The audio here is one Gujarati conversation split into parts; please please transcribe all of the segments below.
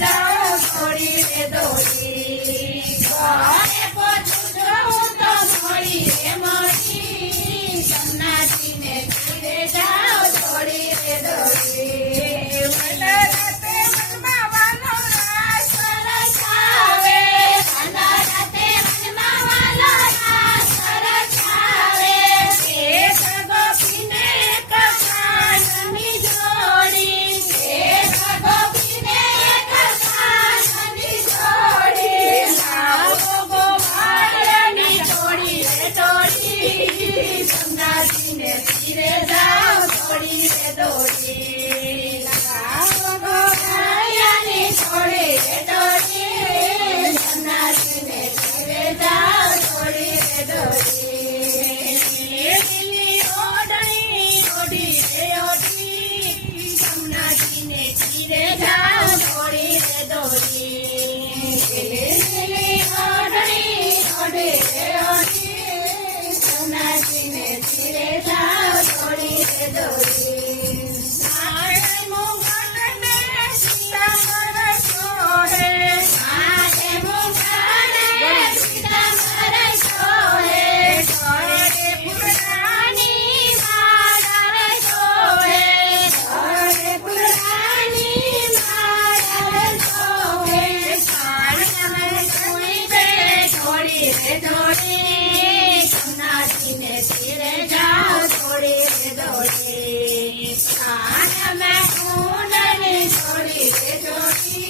જાણો છોડી રે દોરી. 一切都已 তীরে ধরে সোনা দিনে ফিরে যাও ধরে ধরে কান মে কুনলে ধরে ধরে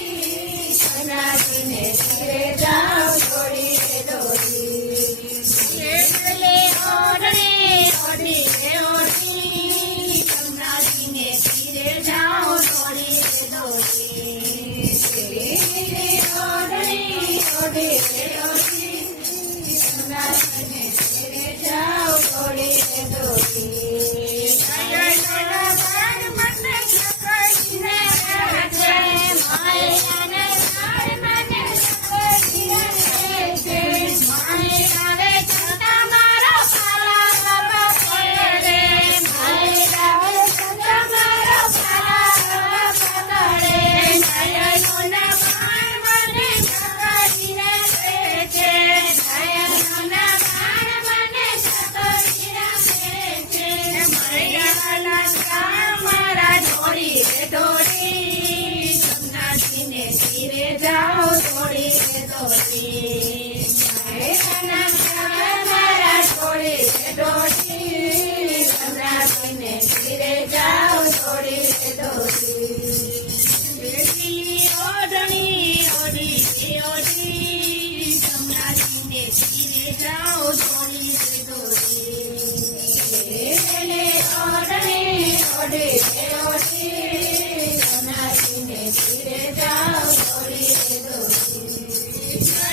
সোনা দিনে ফিরে যাও ধরে ধরে ছেলে ওরে ওরে ওরে সোনা দিনে ফিরে যাও ধরে ধরে ছেলে ওরে ওরে ওরে Gracias. જાઓ છોડી કે દોટી મારે કાના કાના મારા છોડી કે દોટી કમરા કોઈને ફીરે જાઓ છોડી કે દોટી બેટી ઓઢણી ઓઢી ઓઢી કમરા કોઈને ફીરે જાઓ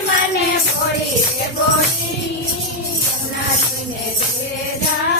મને બોડી બોડી ધીરે ધા